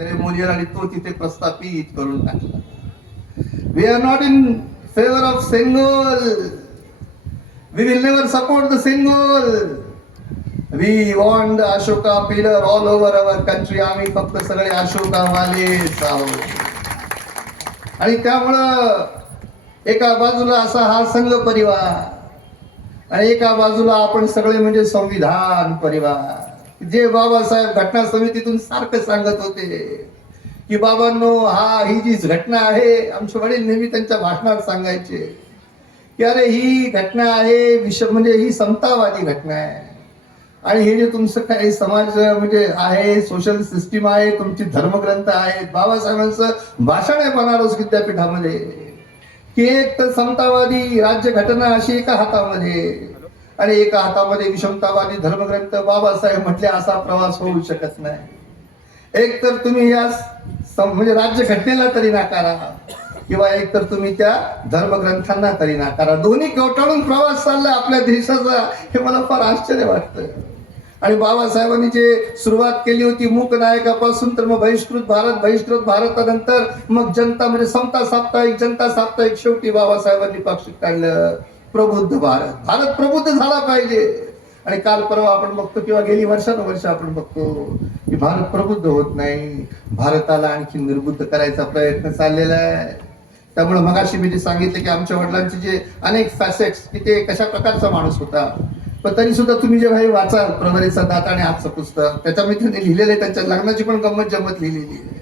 Ceremonial आणि तो तिथे प्रस्थापित करून टाकला. We are not in favour of single we will never support the single we want the Ashoka pillar all over our country आम्ही फक्त सगळे अशोका अशोकावालेच आहोत. आणि त्यामुळं एका बाजूला असा हा संघ परिवार आणि एका बाजूला आपण सगळे म्हणजे संविधान परिवार. जे बाबासाहेब घटना समितीतून सारखं सांगत होते की बाबांनो हा ही जी घटना आहे आमचे वडील नेहमी त्यांच्या भाषणात सांगायचे की अरे ही घटना आहे विश्व म्हणजे ही समतावादी घटना आहे. आणि हे जे तुमचं काही समाज म्हणजे आहे सोशल सिस्टीम आहे तुमची धर्मग्रंथ आहेत बाबासाहेबांचं भाषण आहे बनारस विद्यापीठामध्ये की एक तर समतावादी राज्य घटना अशी एका हातामध्ये आणि एका हातामध्ये विषमतावादी धर्मग्रंथ बाबासाहेब म्हटले असा प्रवास होऊ शकत नाही. एक तर तुम्ही या म्हणजे राज्य घटनेला तरी नाकारा किंवा एक तर तुम्ही त्या धर्मग्रंथांना तरी नाकारा. दोन्ही कवटाळून प्रवास चालला आपल्या देशाचा हे मला फार आश्चर्य वाटतं. आणि बाबासाहेबांनी जे सुरुवात केली होती मूक नायकापासून तर मग बहिष्कृत भारत बहिष्कृत भारतानंतर मग जनता म्हणजे समता साप्ताहिक जनता साप्ताहिक शेवटी बाबासाहेबांनी पाक्षिक काढलं. प्रबुद्ध भारत भारत प्रबुद्ध झाला पाहिजे. आणि काल परवा आपण बघतो किंवा गेली वर्षानुवर्ष आपण बघतो की भारत प्रबुद्ध होत नाही. भारताला आणखी निर्बुद्ध करायचा प्रयत्न चाललेला आहे. त्यामुळे मगाशी मी जे सांगितले की आमच्या वडिलांचे जे अनेक फॅसेट्स की ते कशा प्रकारचा माणूस होता. पण तरी सुद्धा तुम्ही जेव्हा हे वाचाल प्रवरेचा दात आणि आजचं पुस्तक त्याच्यामध्ये त्यांनी लिहिलेलं आहे त्यांच्या लग्नाची पण गंमत जमत लिहिलेली आहे.